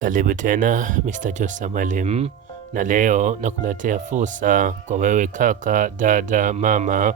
Karibu tena Mr. Joseph Mwalimu, na leo nakuletea fursa kwa wewe kaka, dada, mama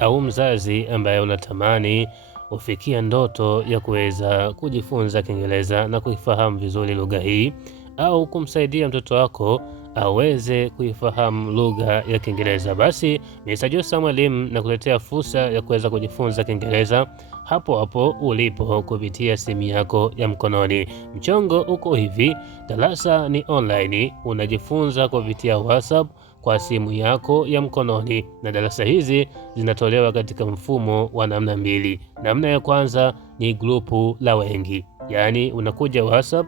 au mzazi ambaye unatamani ufikia ndoto ya kuweza kujifunza Kiingereza na kuifahamu vizuri lugha hii, au kumsaidia mtoto wako aweze kuifahamu lugha ya Kiingereza. Basi Mr. Joseph Mwalimu nakuletea fursa ya kuweza kujifunza Kiingereza hapo hapo ulipo kupitia simu yako ya mkononi. Mchongo uko hivi: darasa ni online, unajifunza kupitia WhatsApp kwa simu yako ya mkononi, na darasa hizi zinatolewa katika mfumo wa namna mbili. Namna ya kwanza ni grupu la wengi, yaani unakuja WhatsApp,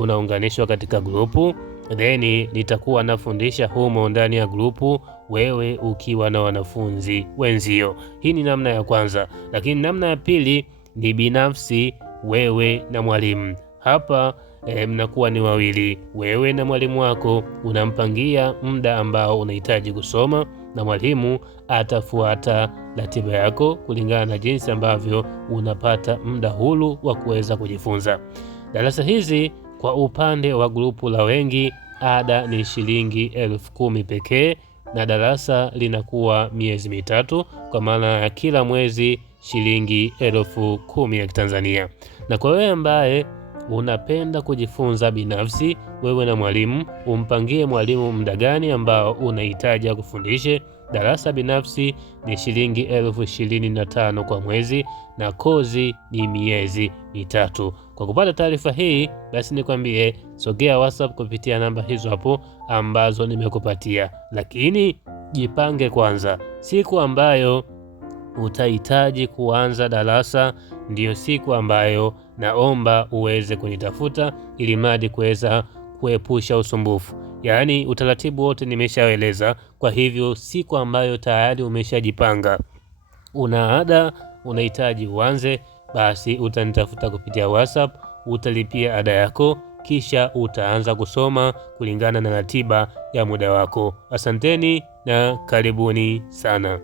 unaunganishwa katika grupu, then nitakuwa nafundisha humo ndani ya grupu, wewe ukiwa na wanafunzi wenzio. Hii ni namna ya kwanza, lakini namna ya pili ni binafsi, wewe na mwalimu. Hapa mnakuwa ni wawili, wewe na mwalimu wako, unampangia muda ambao unahitaji kusoma, na mwalimu atafuata ratiba yako kulingana na jinsi ambavyo unapata muda huru wa kuweza kujifunza. Darasa hizi kwa upande wa grupu la wengi, ada ni shilingi 10,000 pekee, na darasa linakuwa miezi mitatu, kwa maana ya kila mwezi shilingi 10,000 ya Tanzania. Na kwa wewe ambaye unapenda kujifunza binafsi, wewe na mwalimu, umpangie mwalimu muda gani ambao unahitaji kufundishe. Darasa binafsi ni shilingi 25,000 kwa mwezi, na kozi ni miezi mitatu. Kwa kupata taarifa hii, basi nikwambie sogea WhatsApp kupitia namba hizo hapo ambazo nimekupatia, lakini jipange kwanza. Siku ambayo utahitaji kuanza darasa ndiyo siku ambayo naomba uweze kunitafuta, ili mradi kuweza kuepusha usumbufu. Yaani utaratibu wote nimeshaeleza. Kwa hivyo siku ambayo tayari umeshajipanga una ada unahitaji uanze, basi utanitafuta kupitia WhatsApp, utalipia ada yako, kisha utaanza kusoma kulingana na ratiba ya muda wako. Asanteni na karibuni sana.